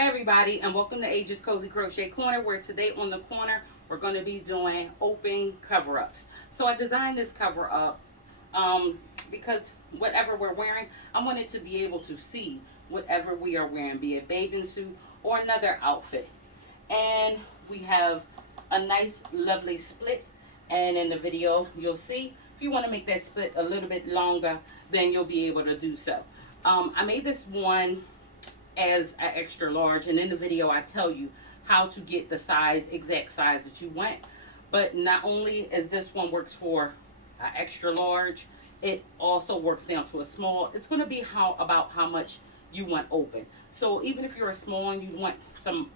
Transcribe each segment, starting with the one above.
Hey everybody, and welcome to Age's Cozy Crochet Corner, where today on the corner we're going to be doing open cover-ups. So I designed this cover-up because whatever we're wearing, I wanted to be able to see whatever we are wearing, be it bathing suit or another outfit. And we have a nice lovely split, and in the video you'll see if you want to make that split a little bit longer, then you'll be able to do so. I made this one as an extra large, and in the video I tell you how to get the exact size that you want. But not only as this one works for an extra large, it also works down to a small. It's going to be about how much you want open. So even if you're a small and you want some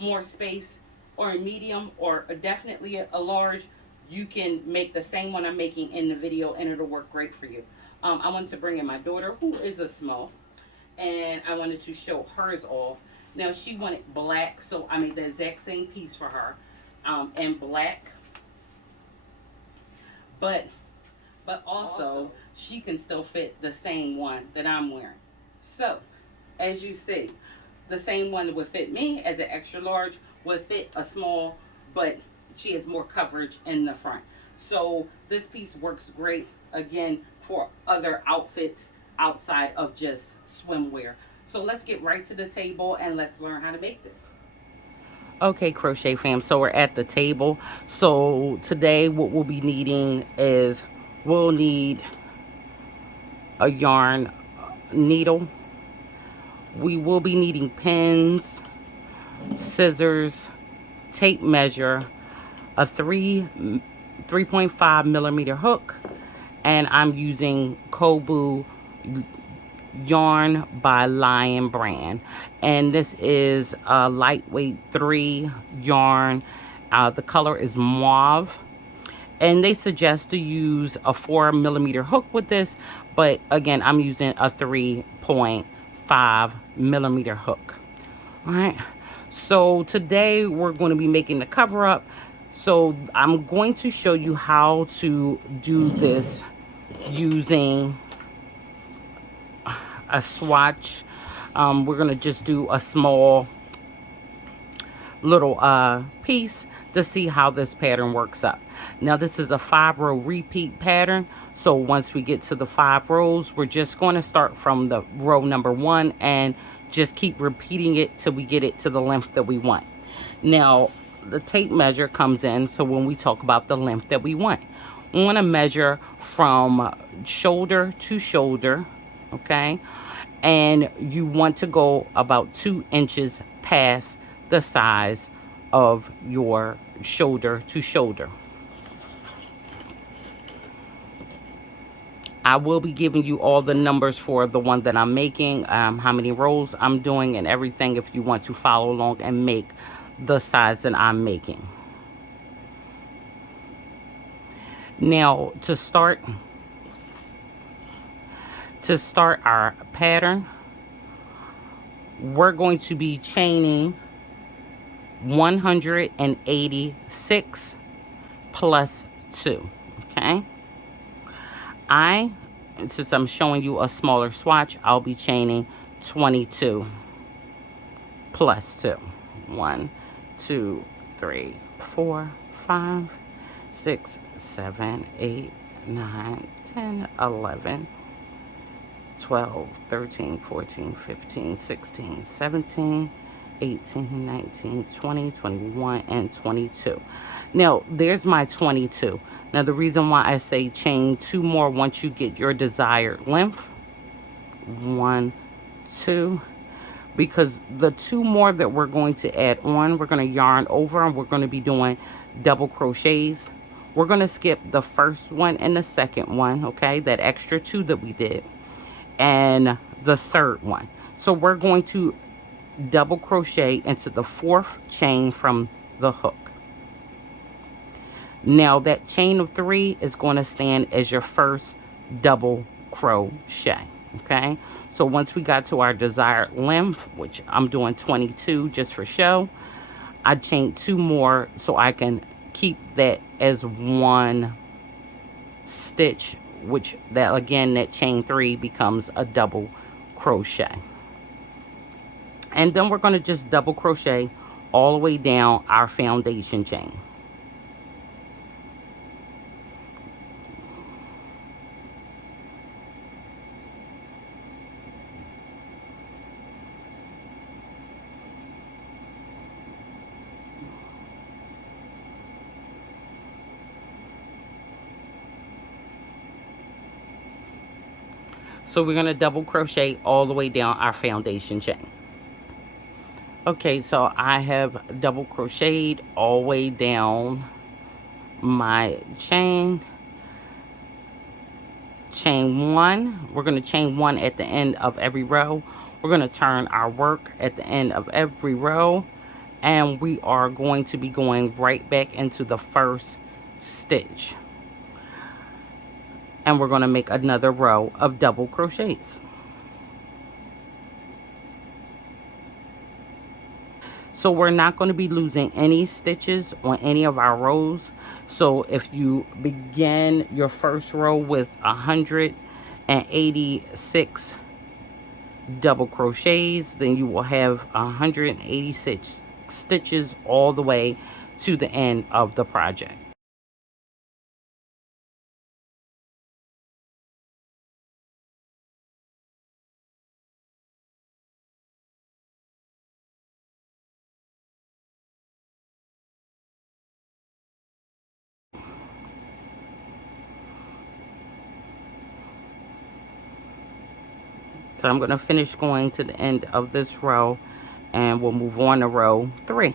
more space, or a medium, or definitely a large, you can make the same one I'm making in the video and it'll work great for you. I wanted to bring in my daughter, who is a small, and I wanted to show hers off. Now she wanted black, so I made the exact same piece for her in black, but also she can still fit the same one that I'm wearing. So as you see, the same one would fit me as an extra large, would fit a small, but she has more coverage in the front. So this piece works great again for other outfits outside of just swimwear. So let's get right to the table and let's learn how to make this. Okay, crochet fam, so we're at the table. So today what we'll be needing is we'll need a yarn needle. We will be needing pins, scissors, tape measure, a 3.5 millimeter hook, and I'm using Kobu yarn by Lion brand, and this is a lightweight 3 yarn. The color is mauve, and they suggest to use a 4 millimeter hook with this, but again I'm using a 3.5 millimeter hook. All right, so today we're going to be making the cover up. So I'm going to show you how to do this using a swatch. We're going to just do a small little piece to see how this pattern works up. Now this is a 5-row repeat pattern, so once we get to the 5 rows, we're just going to start from the row number 1 and just keep repeating it till we get it to the length that we want. Now the tape measure comes in, so when we talk about the length that we want to measure from shoulder to shoulder, okay, and you want to go about 2 inches past the size of your shoulder to shoulder. I will be giving you all the numbers for the one that I'm making, how many rows I'm doing and everything, if you want to follow along and make the size that I'm making. Now to start our pattern, we're going to be chaining 186 plus 2. Okay, since I'm showing you a smaller swatch, I'll be chaining 22 plus 2. 1, 2, 3, 4, 5, 6, 7, 8, 9, 10, 11, 12, 13, 14, 15, 16, 17, 18, 19, 20, 21, and 22. Now, there's my 22. Now, the reason why I say chain 2 more once you get your desired length, 1, 2, because the 2 more that we're going to add on, we're going to yarn over and we're going to be doing double crochets. We're going to skip the first one and the second one, okay, that extra 2 that we did, and the third one. So we're going to double crochet into the 4th chain from the hook. Now that chain of 3 is going to stand as your first double crochet. Okay, so once we got to our desired length, which I'm doing 22 just for show, I chain 2 more so I can keep that as one stitch, which that chain 3 becomes a double crochet. And then we're going to just double crochet all the way down our foundation chain. So we're going to double crochet all the way down our foundation chain. Okay, so I have double crocheted all the way down my chain. Chain one. We're going to chain one at the end of every row. We're going to turn our work at the end of every row, and we are going to be going right back into the first stitch, and we're going to make another row of double crochets. So we're not going to be losing any stitches on any of our rows. So if you begin your first row with 186 double crochets, then you will have 186 stitches all the way to the end of the project. So I'm going to finish going to the end of this row, and we'll move on to row 3.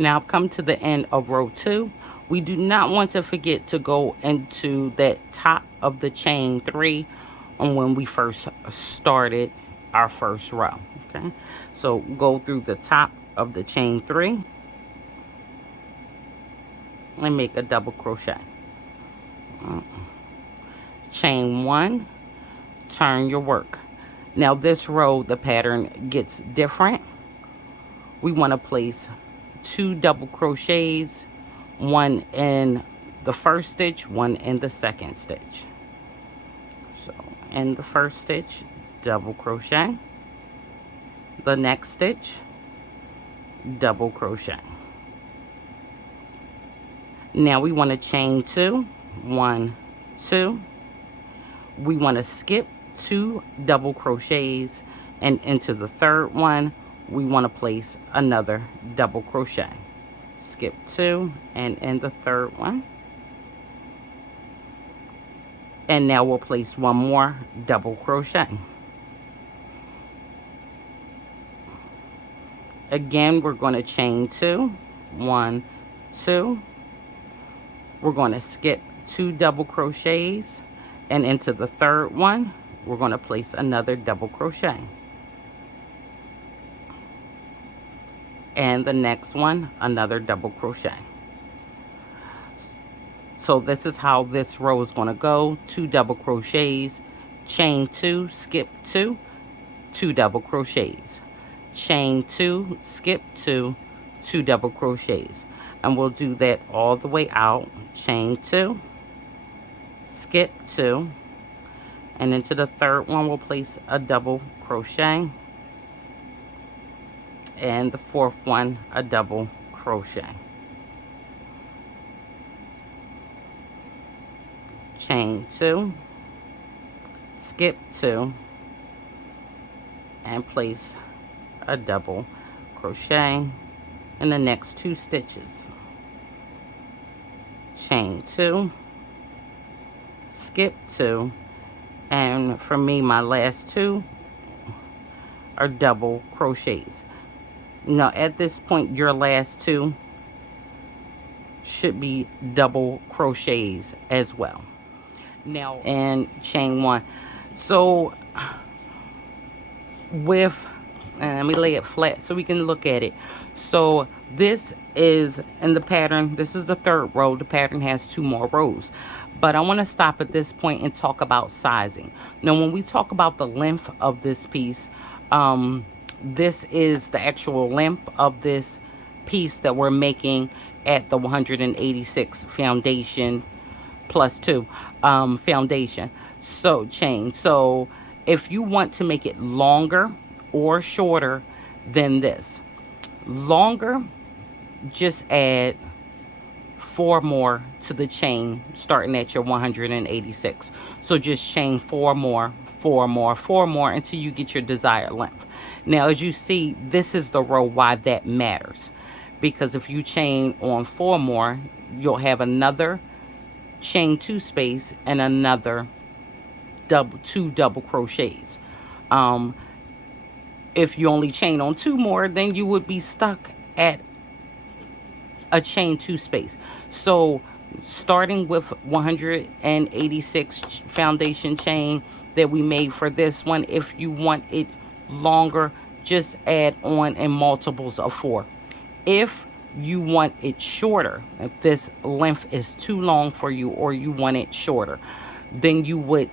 Now I've come to the end of row 2. We do not want to forget to go into that top of the chain 3 on when we first started our first row. Okay, so go through the top of the chain 3 and make a double crochet. Chain 1, turn your work. Now this row the pattern gets different. We want to place 2 double crochets, one in the first stitch, one in the second stitch. So in the first stitch, double crochet. The next stitch, double crochet. Now we want to chain 2, 1, 2. We want to skip 2 double crochets, and into the third one we want to place another double crochet. Skip 2 and in the third one, and now we'll place one more double crochet. Again, we're going to chain 2, 1, 2. We're going to skip 2 double crochets, and into the third one we're going to place another double crochet, and the next one another double crochet. So this is how this row is going to go: 2 double crochets, chain 2, skip 2, 2 double crochets, chain 2, skip 2, 2 double crochets, and we'll do that all the way out. Chain 2, skip 2, and into the third one we'll place a double crochet, and the fourth one a double crochet. Chain 2, skip 2, and place a double crochet in the next 2 stitches. Chain 2, skip 2, and for me my last 2 are double crochets. Now at this point your last 2 should be double crochets as well. Now, and chain 1. So with, and let me lay it flat so we can look at it. So this is in the pattern, this is the third row. The pattern has 2 more rows, but I want to stop at this point and talk about sizing. Now when we talk about the length of this piece, this is the actual length of this piece that we're making at the 186 foundation plus 2 foundation. So if you want to make it longer or shorter than this, longer, just add 4 more to the chain starting at your 186. So just chain 4 more, 4 more, 4 more until you get your desired length. Now as you see, this is the row why that matters, because if you chain on 4 more, you'll have another chain 2 space and another two double crochets. um if you only chain on 2 more, then you would be stuck at a chain 2 space. So starting with 186 foundation chain that we made for this one, if you want it longer, just add on in multiples of 4. If you want it shorter, if this length is too long for you or you want it shorter, then you would,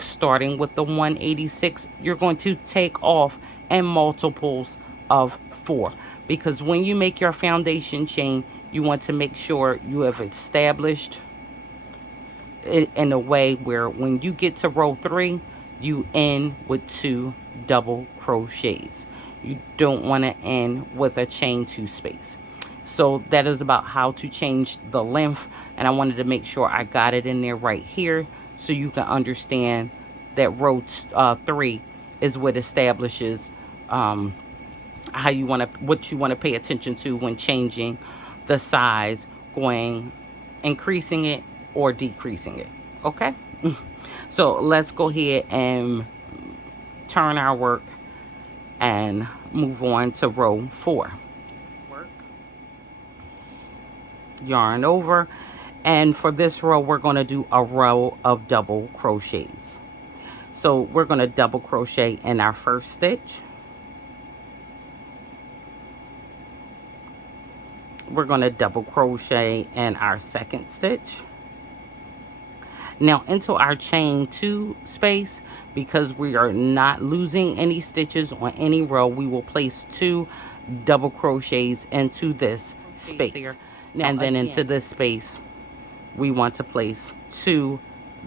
starting with the 186, you're going to take off in multiples of 4, because when you make your foundation chain, you want to make sure you have established it in a way where when you get to row 3, you end with 2 double crochets. You don't want to end with a chain 2 space. So that is about how to change the length, and I wanted to make sure I got it in there right here so you can understand that row 3 is what establishes how you want to, what you want to pay attention to when changing the size, going, increasing it or decreasing it. Okay. So let's go ahead and turn our work and move on to row 4. Work, yarn over, and for this row we're going to do a row of double crochets. So we're going to double crochet in our first stitch. We're going to double crochet in our second stitch. Now into our chain 2 space, because we are not losing any stitches on any row, we will place 2 double crochets into this space here. And then into this space we want to place 2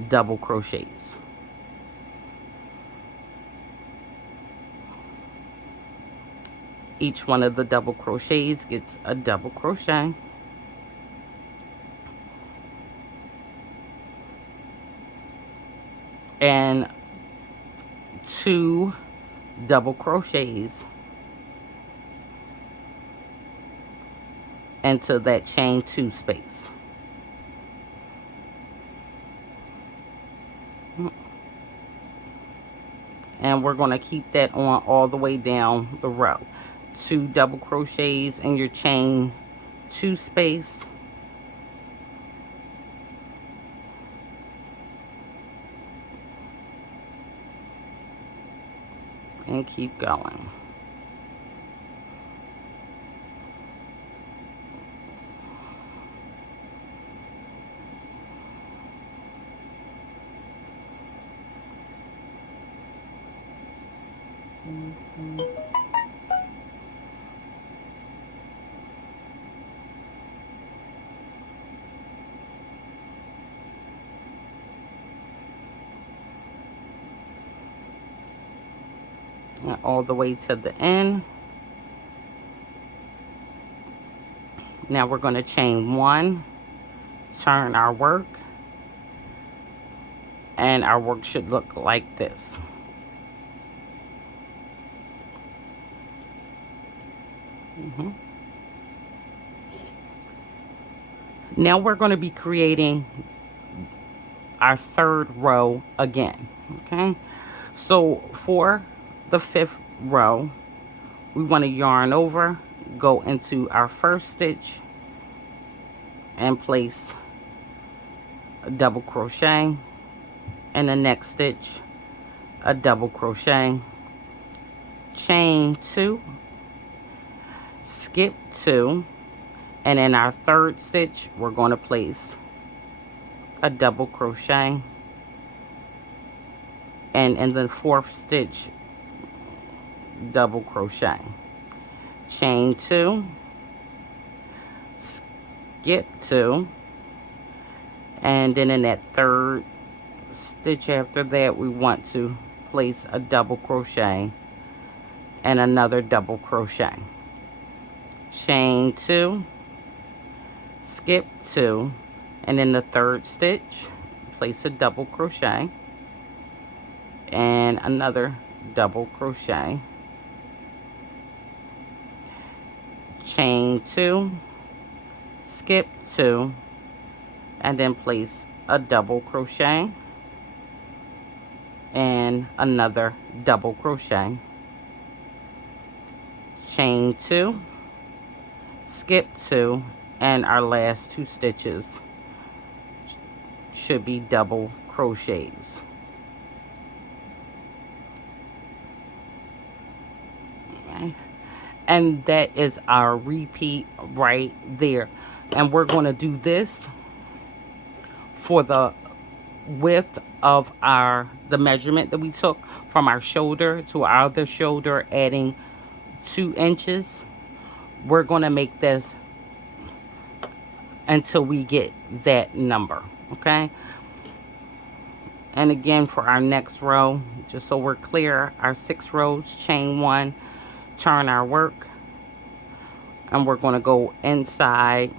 double crochets. Each one of the double crochets gets a double crochet. And 2 double crochets into that chain 2 space. And we're going to keep that on all the way down the row. 2 double crochets in your chain 2 space. And keep going. All the way to the end. Now we're going to chain 1, turn our work, and our work should look like this. Now we're going to be creating our third row again. Okay, so for the 5th row, we want to yarn over, go into our first stitch and place a double crochet, and the next stitch a double crochet, chain 2, skip 2, and in our third stitch we're going to place a double crochet, and in the 4th stitch double crochet, chain 2, skip 2, and then in that third stitch after that, we want to place a double crochet and another double crochet. Chain 2, skip 2, and in the third stitch, place a double crochet and another double crochet. Chain 2, skip 2, and then place a double crochet and another double crochet. Chain 2, skip 2, and our last 2 stitches should be double crochets. Okay. And that is our repeat right there. And we're going to do this for the width of the measurement that we took from our shoulder to our other shoulder, adding 2 inches. We're going to make this until we get that number, okay? And again, for our next row, just so we're clear, our 6 rows, chain 1, turn our work, and we're going to go inside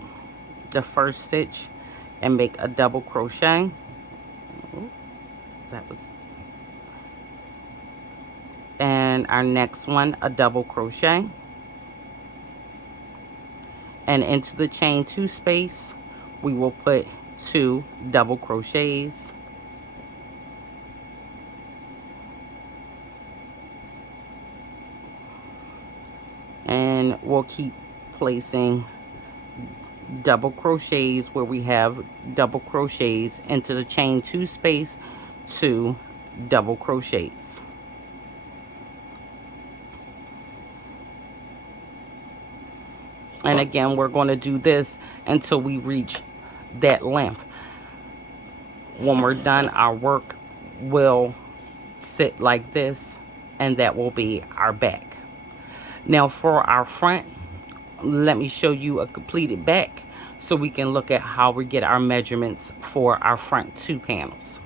the first stitch and make a double crochet. And our next one, a double crochet, and into the chain 2 space we will put 2 double crochets, and we'll keep placing double crochets where we have double crochets into the chain 2 space, 2 double crochets. And again, we're going to do this until we reach that length. When we're done, our work will sit like this, and that will be our back. Now for our front, let me show you a completed back so we can look at how we get our measurements for our front 2 panels.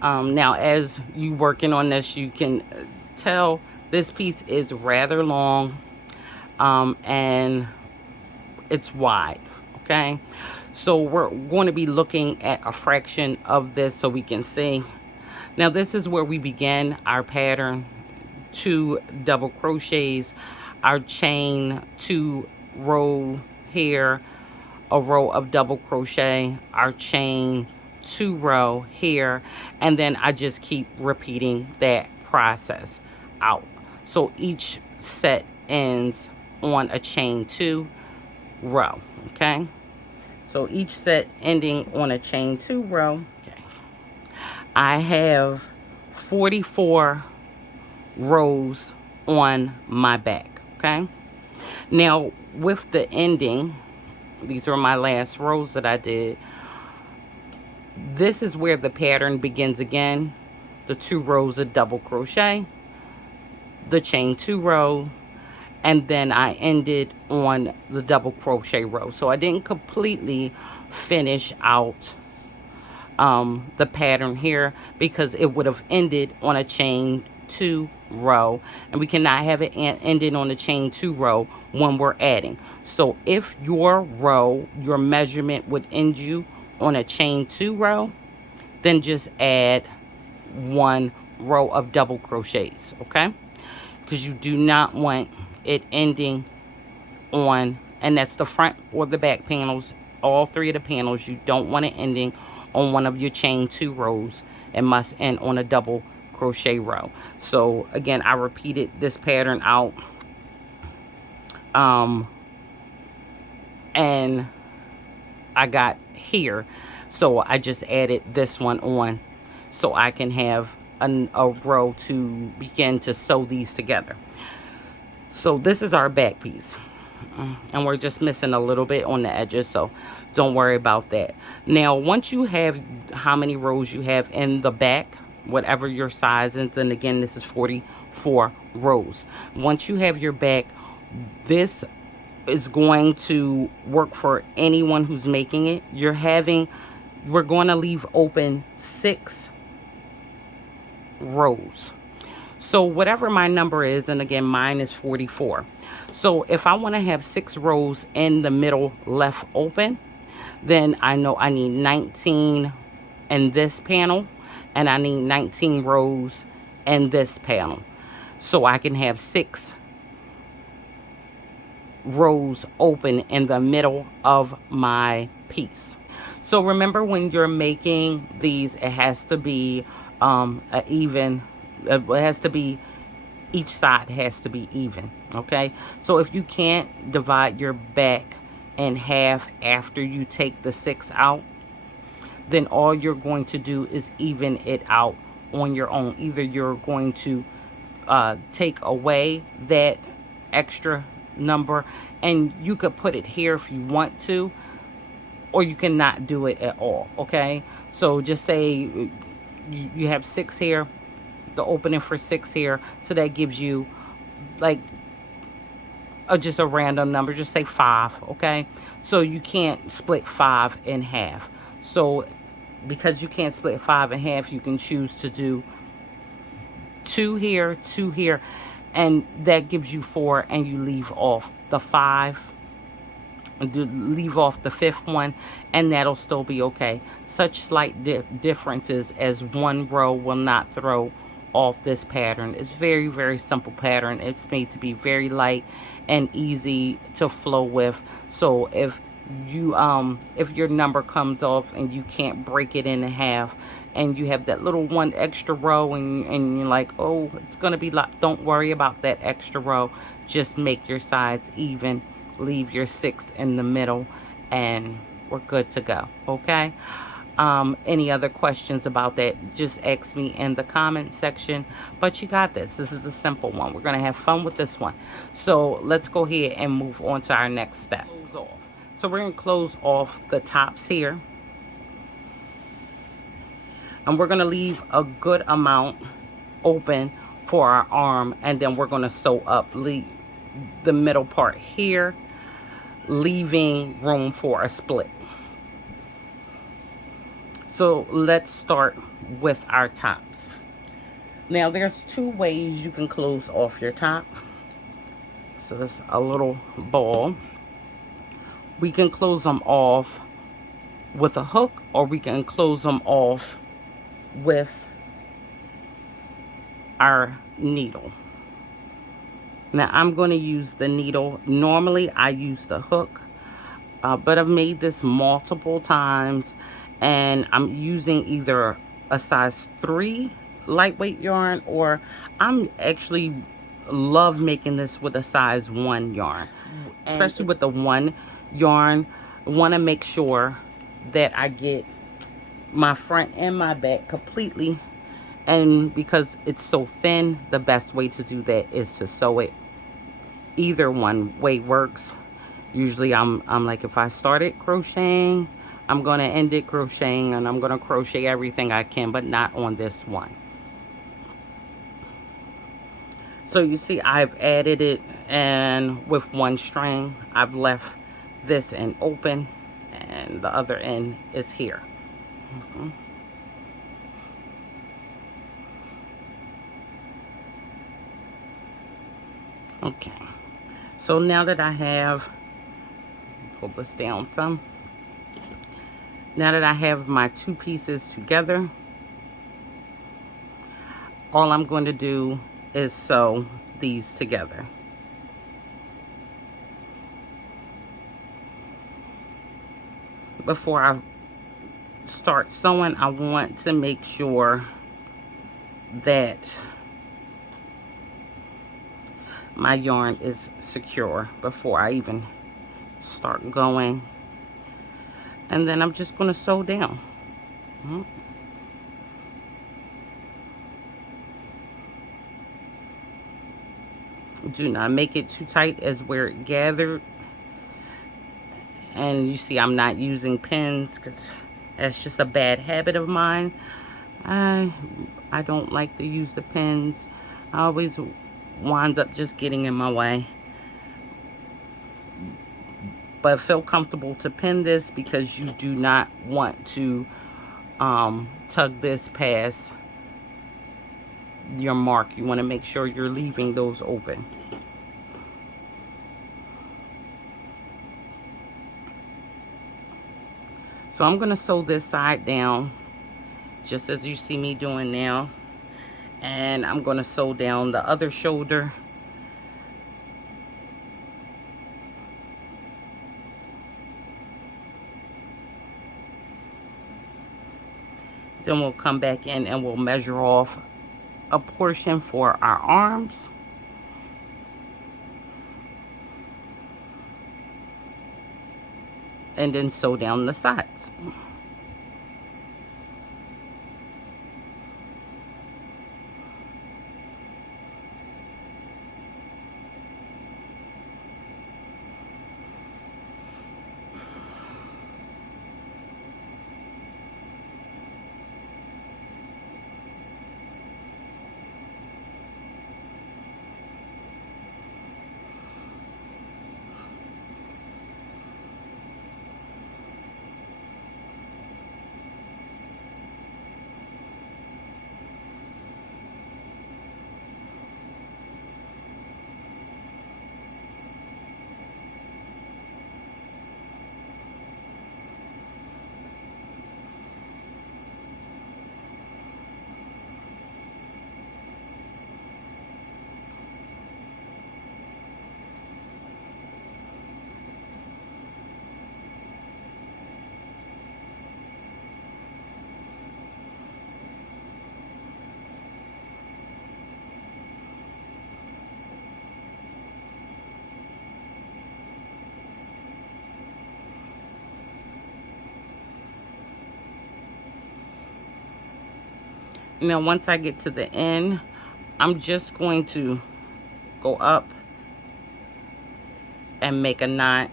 Now as you working on this, you can tell this piece is rather long, and it's wide, okay? So we're going to be looking at a fraction of this so we can see. Now this is where we begin our pattern, 2 double crochets, our chain 2 row here, a row of double crochet, our chain 2 row here, and then I just keep repeating that process out. So each set ends on a chain 2 row, okay? So each set ending on a chain 2 row. Okay. I have 44 rows on my back, okay? Now with the ending, these are my last rows that I did. This is where the pattern begins again. The 2 rows of double crochet, the chain 2 row, and then I ended on the double crochet row. So I didn't completely finish out the pattern here because it would have ended on a chain 2 row, and we cannot have it ended on the chain 2 row when we're adding. So if your row, your measurement would end you on a chain 2 row, then just add 1 row of double crochets, okay? Because you do not want it ending on, and that's the front or the back panels, all 3 of the panels, you don't want it ending on one of your chain 2 rows. It must end on a double crochet row. So again, I repeated this pattern out, and I got here, so I just added this one on so I can have a row to begin to sew these together. So this is our back piece, and we're just missing a little bit on the edges, so don't worry about that. Now once you have how many rows you have in the back, whatever your size is, and again this is 44 rows. Once you have your back, this is going to work for anyone who's making it. You're having we're going to leave open 6 rows. So whatever my number is, and again, mine is 44. So if I want to have 6 rows in the middle left open, then I know I need 19 in this panel, and I need 19 rows in this panel. So I can have 6 rows open in the middle of my piece. So remember, when you're making these, it has to be a even, it has to be, each side has to be even, okay? So if you can't divide your back in half after you take the 6 out, then all you're going to do is even it out on your own. Either you're going to take away that extra number, and you could put it here if you want to, or you cannot do it at all, okay? So just say you have 6 here, the opening for 6 here, so that gives you like just a random number, just say 5, okay? So you can't split 5 in half. So because you can't split 5 in half, you can choose to do 2 here, 2 here, and that gives you 4, and you leave off the 5, leave off the 5th one, and that'll still be okay. Such slight differences as 1 row will not throw off this pattern. It's very, very simple pattern. It's made to be very light and easy to flow with. So if you if your number comes off and you can't break it in half, and you have that little 1 extra row, and you're like, oh, it's gonna be like, don't worry about that extra row. Just make your sides even, leave your 6 in the middle, and we're good to go, okay? Any other questions about that, just ask me in the comment section. But you got this. This is a simple one. We're going to have fun with this one. So let's go ahead and move on to our next step. Close off. So we're going to close off the tops here, and we're going to leave a good amount open for our arm, and then we're going to sew up the middle part here, leaving room for a split. So let's start with our tops. Now there's 2 ways you can close off your top. So this is a little ball. We can close them off with a hook, or we can close them off with our needle. Now I'm going to use the needle. Normally I use the hook, but I've made this multiple times, and I'm using either a size 3 lightweight yarn, or I'm actually love making this with a size 1 yarn. Especially with the 1 yarn, I want to make sure that I get my front and my back completely, and because it's so thin, the best way to do that is to sew it. Either one way works. Usually I'm like, if I started crocheting, I'm going to end it crocheting, and I'm going to crochet everything I can, but not on this one. So you see, I've added it, and with 1 string, I've left this end open, and the other end is here. Okay, so now that I have, pull this down some. Now that I have my 2 pieces together, all I'm going to do is sew these together. Before I start sewing, I want to make sure that my yarn is secure before I even start going. And then I'm just going to sew down. Do not make it too tight as where it gathered. And you see, I'm not using pins because that's just a bad habit of mine. I don't like to use the pins. I always winds up just getting in my way. but feel comfortable to pin this because you do not want to tug this past your mark. You want to make sure you're leaving those open. So I'm going to sew this side down just as you see me doing now, and I'm going to sew down the other shoulder. Then we'll come back in and we'll measure off a portion for our arms. And then sew down the sides. Now once I get to the end, I'm just going to go up and make a knot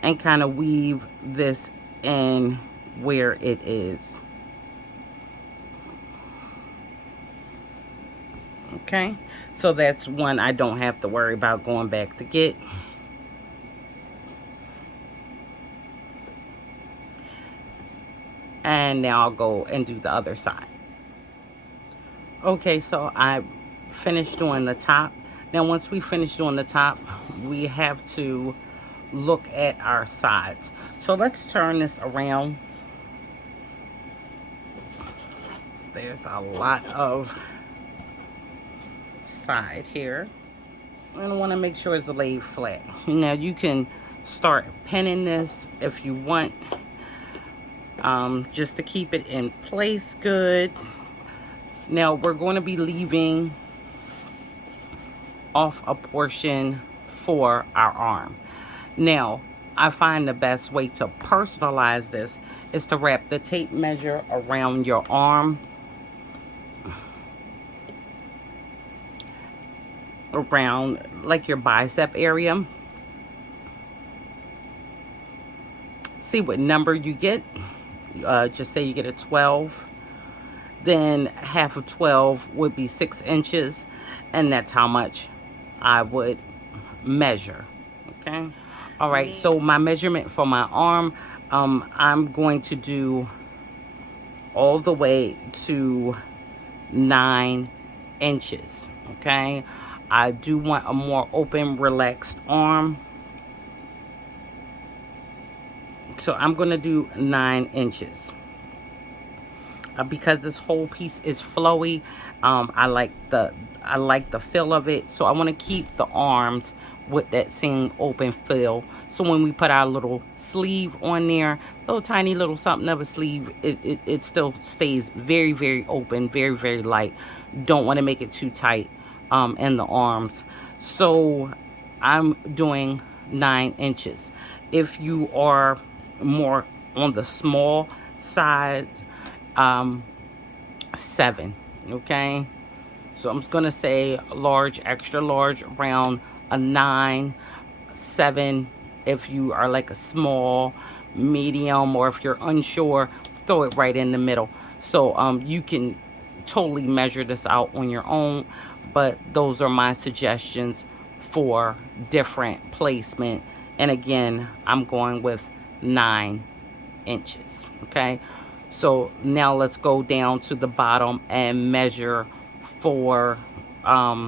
and kind of weave this in where it is. Okay, so that's one I don't have to worry about going back to get. And now I'll go and do the other side. Okay, so I finished doing the top. Now once we finish doing the top, we have to look at our sides. So let's turn this around. There's a lot of side here. I want to make sure it's laid flat. Now you can start pinning this if you want, just to keep it in place good. Now we're going to be leaving off a portion for our arm. Now I find the best way to personalize this is to wrap the tape measure around your arm, around like your bicep area. See what number you get. Just say you get a 12, then half of 12 would be 6 inches, and that's how much I would measure. Okay, all right, so my measurement for my arm, I'm going to do all the way to 9 inches. Okay, I do want a more open, relaxed arm, so I'm gonna do 9 inches. Because this whole piece is flowy, I like the feel of it, so I want to keep the arms with that same open feel. So when we put our little sleeve on there, little tiny little something of a sleeve, it still stays very, very open, very, very light. Don't want to make it too tight in the arms. So I'm doing 9 inches. If you are more on the small side, 7. Okay, so I'm just gonna say large, extra large, around a 9, 7 if you are like a small, medium, or if you're unsure, throw it right in the middle. So you can totally measure this out on your own, but those are my suggestions for different placement. And again, I'm going with 9 inches. Okay, so now let's go down to the bottom and measure for our,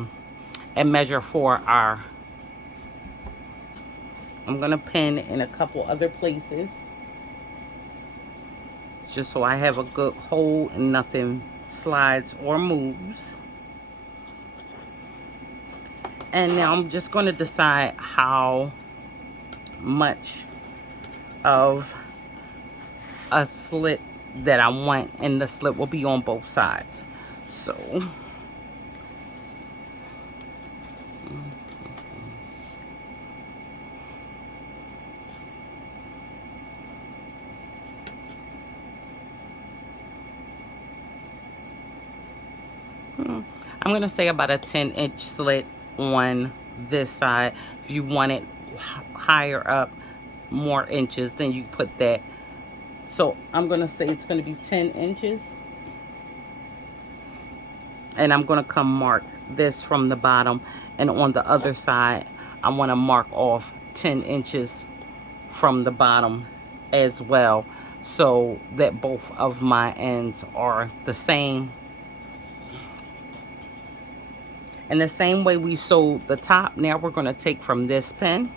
I'm gonna pin in a couple other places just so I have a good hold and nothing slides or moves. And now I'm just going to decide how much of a slit that I want, and the slit will be on both sides. So I'm going to say about a 10-inch slit on this side. If you want it higher up, more inches, then you put that. So I'm going to say it's going to be 10 inches. And I'm going to come mark this from the bottom. And on the other side, I want to mark off 10 inches from the bottom as well, so that both of my ends are the same. And the same way we sewed the top, now we're going to take from this pin,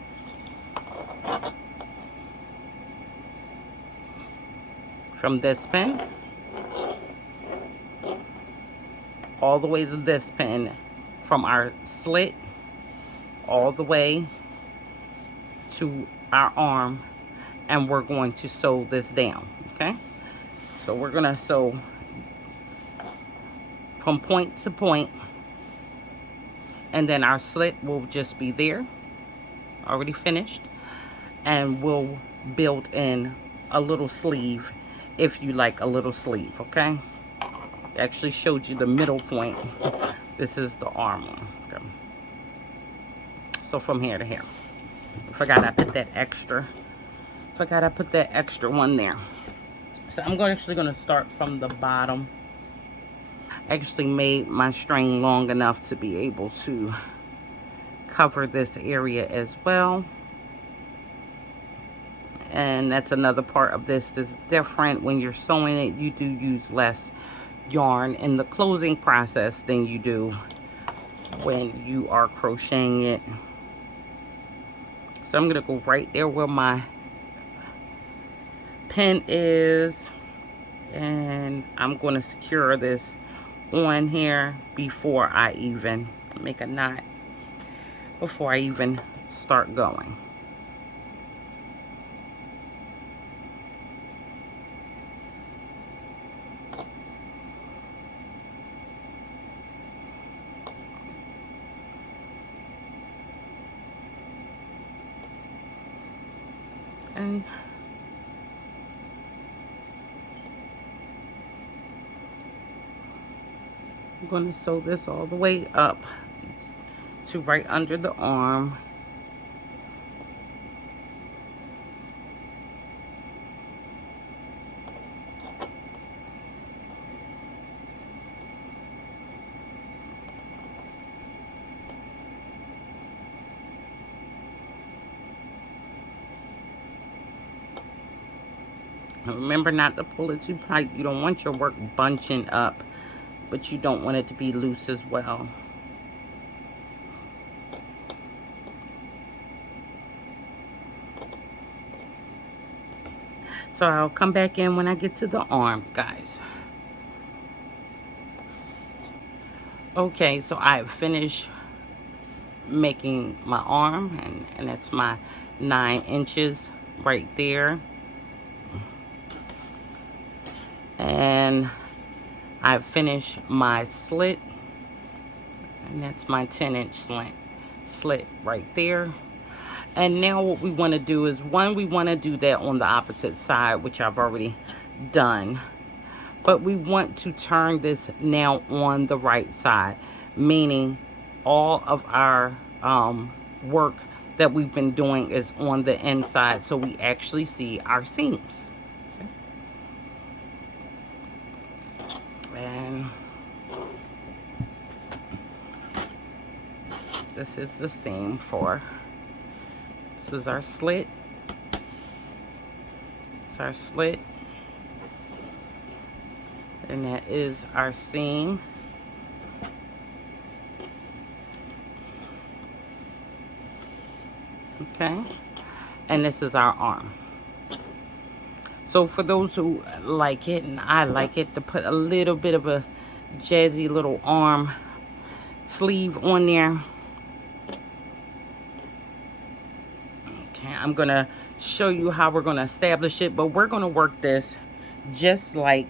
all the way to this pin, from our slit all the way to our arm, and we're going to sew this down. Okay, so we're going to sew from point to point, and then our slit will just be there, already finished, and we'll build in a little sleeve if you like a little sleeve. Okay, I actually showed you the middle point. This is the arm one. Okay. So from here to here, forgot I put that extra one there. So I'm actually going to start from the bottom. I actually made my string long enough to be able to cover this area as well. And that's another part of this that's different. When you're sewing it, you do use less yarn in the closing process than you do when you are crocheting it. So I'm going to go right there where my pin is, and I'm going to secure this on here before I even make a knot, before I even start going. And I'm going to sew this all the way up to right under the arm. Remember not to pull it too tight. You don't want your work bunching up, but you don't want it to be loose as well. So I'll come back in when I get to the arm, guys. Okay, so I have finished making my arm, and that's my 9 inches right there. And I've finished my slit, and that's my 10-inch slit right there. And now what we want to do is, we want to do that on the opposite side, which I've already done, but we want to turn this now on the right side, meaning all of our work that we've been doing is on the inside, so we actually see our seams. This is the seam for, this is our slit. It's our slit. And that is our seam. Okay. And this is our arm. So for those who like it, and I like it, to put a little bit of a jazzy little arm sleeve on there. Okay, I'm gonna show you how we're gonna establish it, but we're gonna work this just like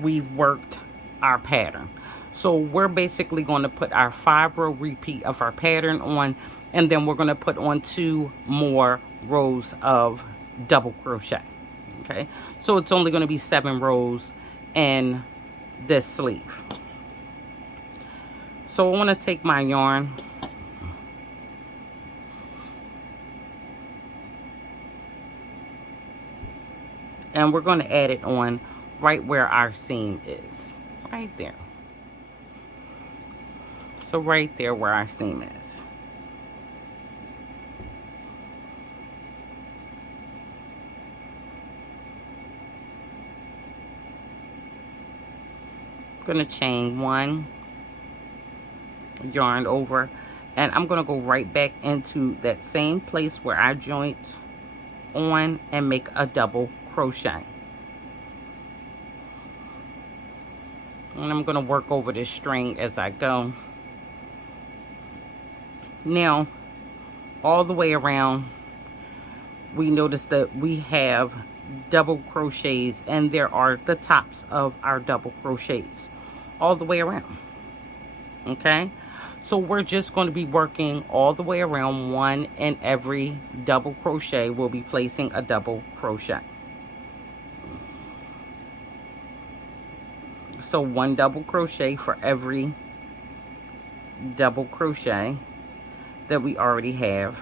we've worked our pattern. So we're basically going to put our 5-row repeat of our pattern on, and then we're going to put on 2 more rows of double crochet. Okay, so it's only going to be 7 rows in this sleeve. So I want to take my yarn, and we're going to add it on right where our seam is, right there. So right there where our seam is. I'm going to chain 1, yarn over, and I'm going to go right back into that same place where I joint on and make a double crochet. And I'm going to work over this string as I go. Now, all the way around, we notice that we have double crochets, and there are the tops of our double crochets all the way around. Okay, so we're just going to be working all the way around. One in every double crochet, we'll be placing a double crochet. So 1 double crochet for every double crochet that we already have.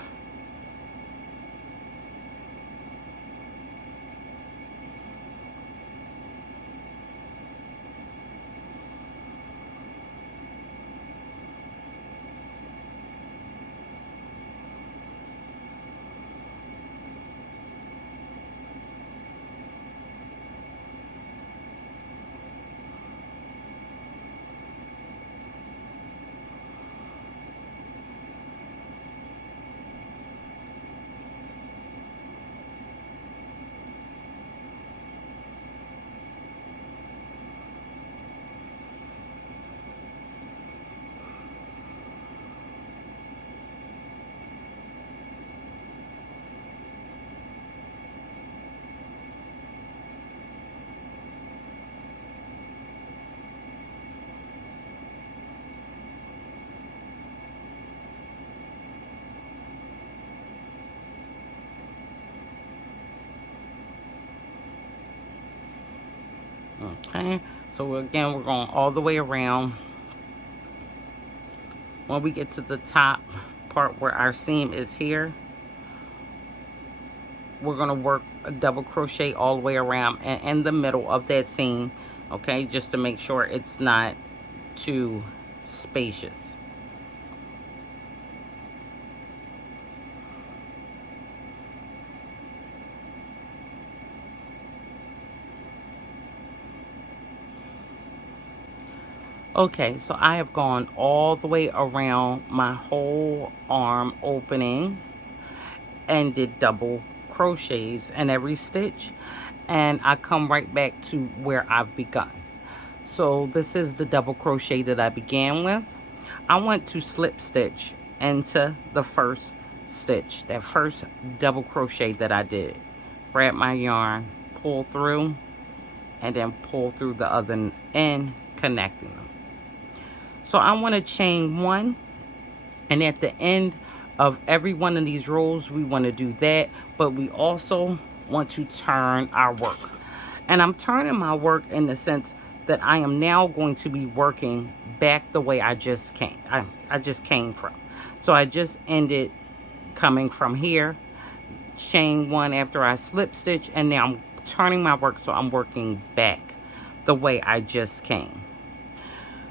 Okay, so again, we're going all the way around. When we get to the top part where our seam is here, we're going to work a double crochet all the way around and in the middle of that seam, okay, just to make sure it's not too spacious. Okay, so I have gone all the way around my whole arm opening and did double crochets in every stitch, and I come right back to where I've begun. So this is the double crochet that I began with. I want to slip stitch into the first stitch, that first double crochet that I did. Grab my yarn, pull through, and then pull through the other end, connecting them. So I want to chain 1, and at the end of every one of these rows we want to do that, but we also want to turn our work. And I'm turning my work in the sense that I am now going to be working back the way I just came. I just came from. So I just ended coming from here, chain 1 after I slip stitch, and now I'm turning my work so I'm working back the way I just came.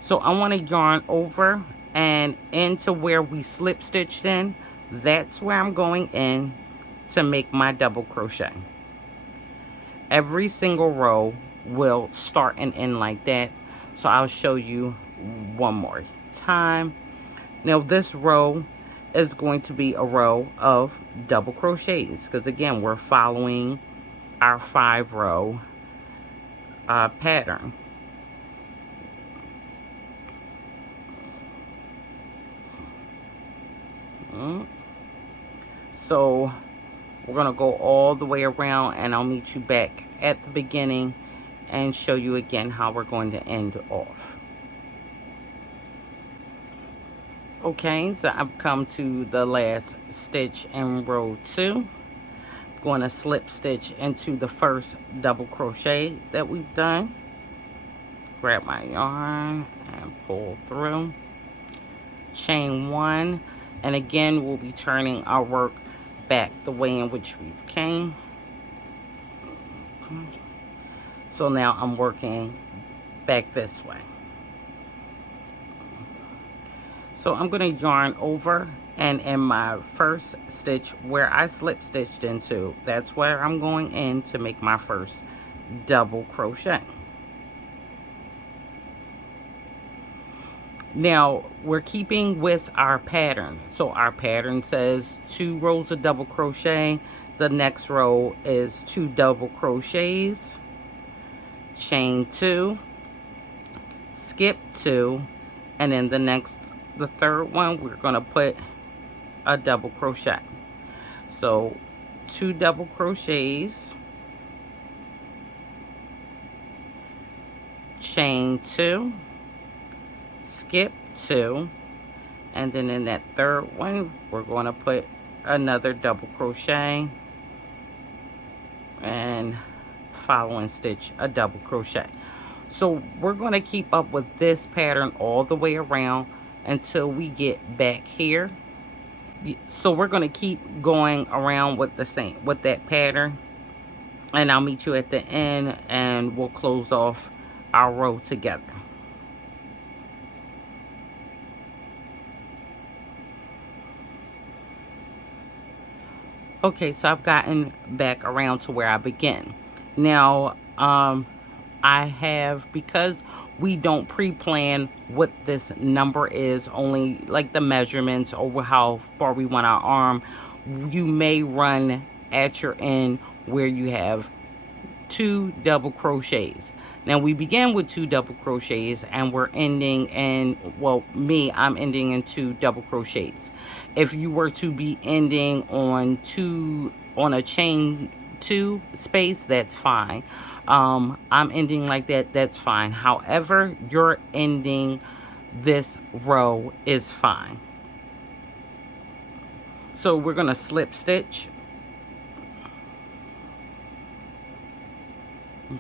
So I want to yarn over and into where we slip stitched in, that's where I'm going in to make my double crochet. Every single row will start and end like that. So I'll show you one more time. Now this row is going to be a row of double crochets because again we're following our 5-row pattern. So we're going to go all the way around, and I'll meet you back at the beginning and show you again how we're going to end off. Okay, so I've come to the last stitch in row 2. Going to slip stitch into the first double crochet that we've done. Grab my yarn and pull through. Chain 1, and again we'll be turning our work back the way in which we came. So now I'm working back this way. So I'm going to yarn over, and in my first stitch where I slip stitched into, that's where I'm going in to make my first double crochet. Now we're keeping with our pattern. So our pattern says 2 rows of double crochet. The next row is 2 double crochets, chain 2, skip 2, and then the third one we're going to put a double crochet. So 2 double crochets, chain 2, skip 2, and then in that third one we're going to put another double crochet and following stitch a double crochet. So we're going to keep up with this pattern all the way around until we get back here. So we're going to keep going around with that pattern, and I'll meet you at the end and we'll close off our row together. Okay, so I've gotten back around to where I begin. Now, I have, because we don't pre-plan what this number is, only like the measurements or how far we want our arm, you may run at your end where you have 2 double crochets. Now we begin with 2 double crochets and we're ending in, well, I'm ending in 2 double crochets. If you were to be ending on a chain 2 space, that's fine. I'm ending like that, that's fine. However you're ending this row is fine. So we're going to slip stitch.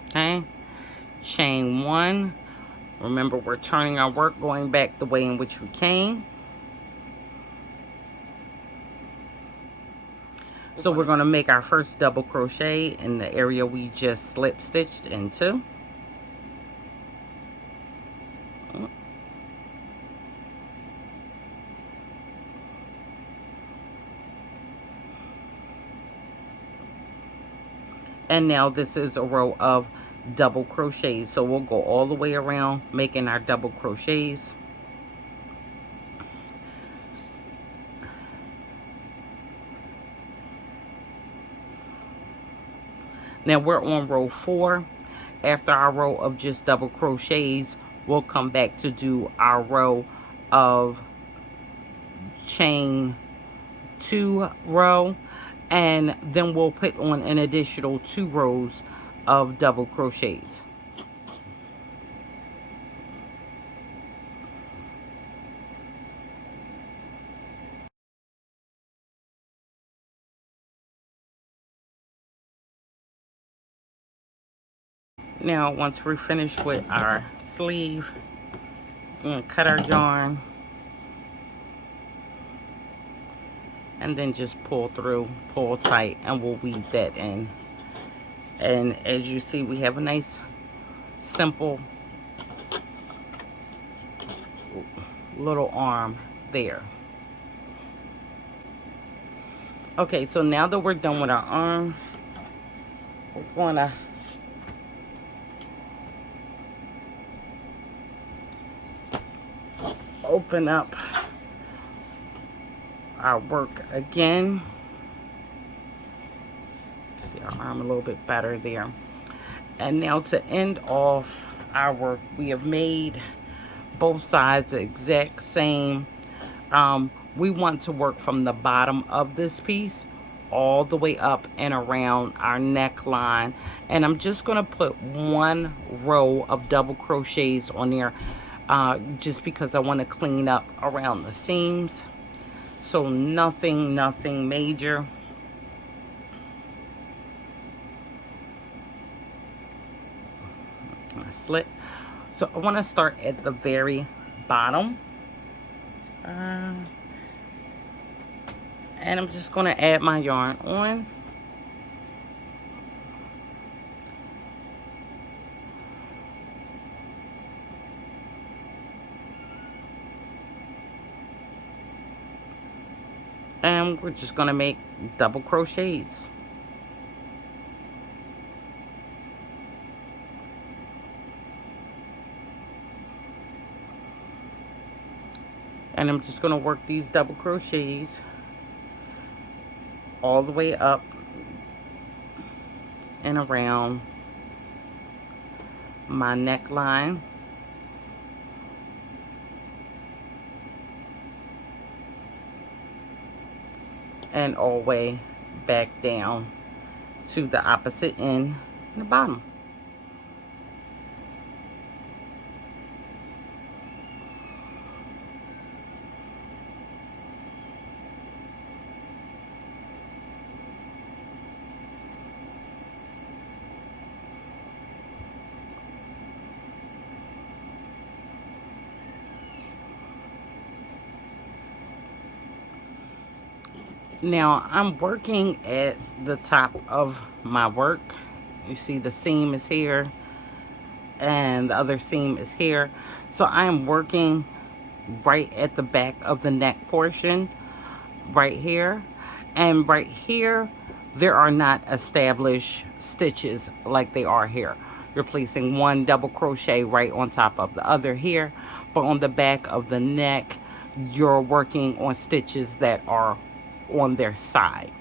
Okay, chain 1. Remember, we're turning our work going back the way in which we came. So we're going to make our first double crochet in the area we just slip stitched into. And now this is a row of double crochets, so we'll go all the way around making our double crochets. Now we're on row 4. After our row of just double crochets, we'll come back to do our row of chain 2 row, and then we'll put on an additional 2 rows of double crochets. Now once we're finished with our sleeve, we're going to cut our yarn and then just pull through, pull tight, and we'll weave that in. And as you see, we have a nice simple little arm there. Okay, so now that we're done with our arm, we're going to open up our work again. See our arm a little bit better there. And now to end off our work, we have made both sides the exact same. We want to work from the bottom of this piece all the way up and around our neckline, and I'm just going to put one row of double crochets on there, just because I want to clean up around the seams. So nothing major. My slit. So I want to start at the very bottom, and I'm just going to add my yarn on. And we're just going to make double crochets. And I'm just going to work these double crochets all the way up and around my neckline. And all the way back down to the opposite end and the bottom. Now I'm working at the top of my work. You see the seam is here and the other seam is here. So I am working right at the back of the neck portion, right here. And right here, there are not established stitches like they are here. You're placing one double crochet right on top of the other here. But on the back of the neck, you're working on stitches that are on their side.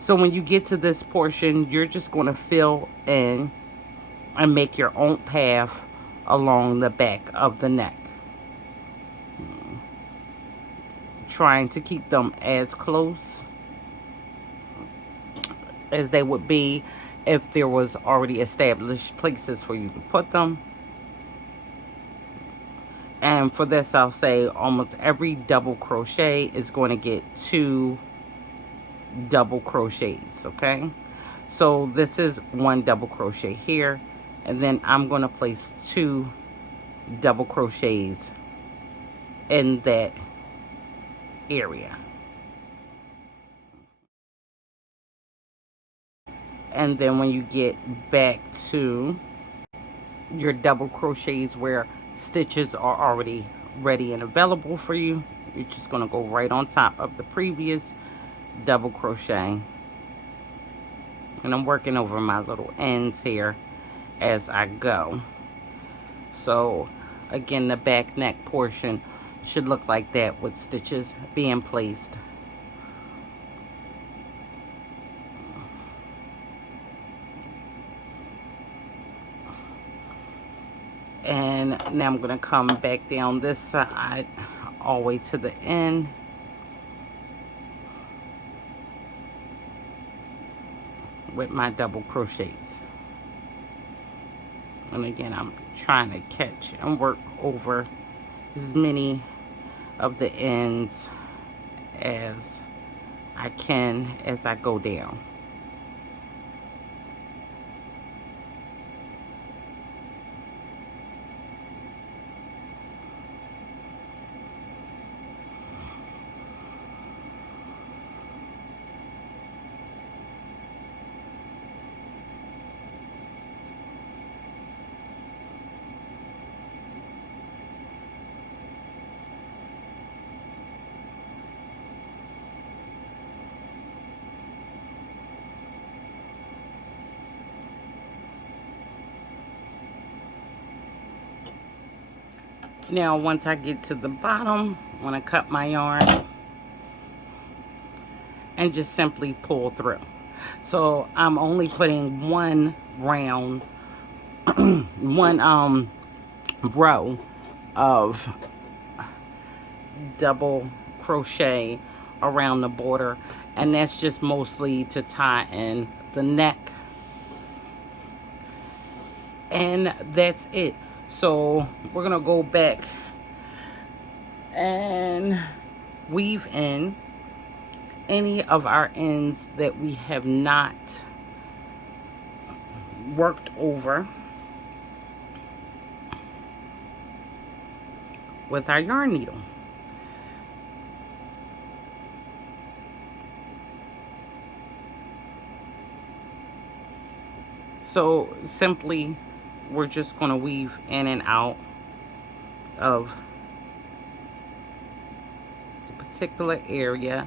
So when you get to this portion, you're just going to fill in and make your own path along the back of the neck, trying to keep them as close as they would be if there was already established places for you to put them. And for this, I'll say almost every double crochet is going to get 2 double crochets, okay? So this is 1 double crochet here, and then I'm going to place 2 double crochets in that area. And then when you get back to your double crochets where stitches are already ready and available for you, you're just going to go right on top of the previous double crochet. And I'm working over my little ends here as I go. So again, the back neck portion should look like that with stitches being placed. And now I'm going to come back down this side all the way to the end. With my double crochets. And again, I'm trying to catch and work over as many of the ends as I can as I go down. Now once I get to the bottom, I'm going to cut my yarn and just simply pull through. So I'm only putting one round, one row of double crochet around the border, and that's just mostly to tie in the neck, and that's it. So we're gonna go back and weave in any of our ends that we have not worked over with our yarn needle. So simply we're just going to weave in and out of the particular area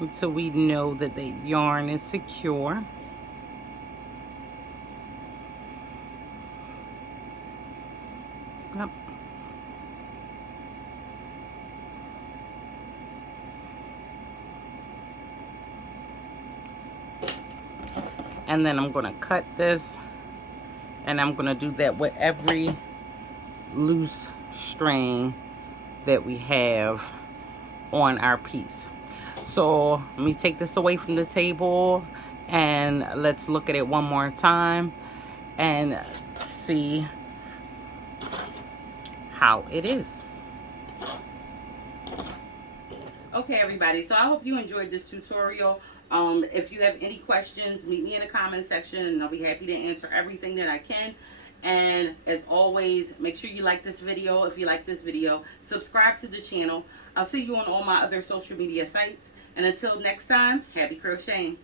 until we know that the yarn is secure. Yep. And then I'm going to cut this, and I'm going to do that with every loose string that we have on our piece. So let me take this away from the table and let's look at it one more time and see how it is. Okay, everybody, so I hope you enjoyed this tutorial. If you have any questions, meet me in the comment section and I'll be happy to answer everything that I can. And as always, make sure you like this video. If you like this video, subscribe to the channel. I'll see you on all my other social media sites. And until next time, happy crocheting.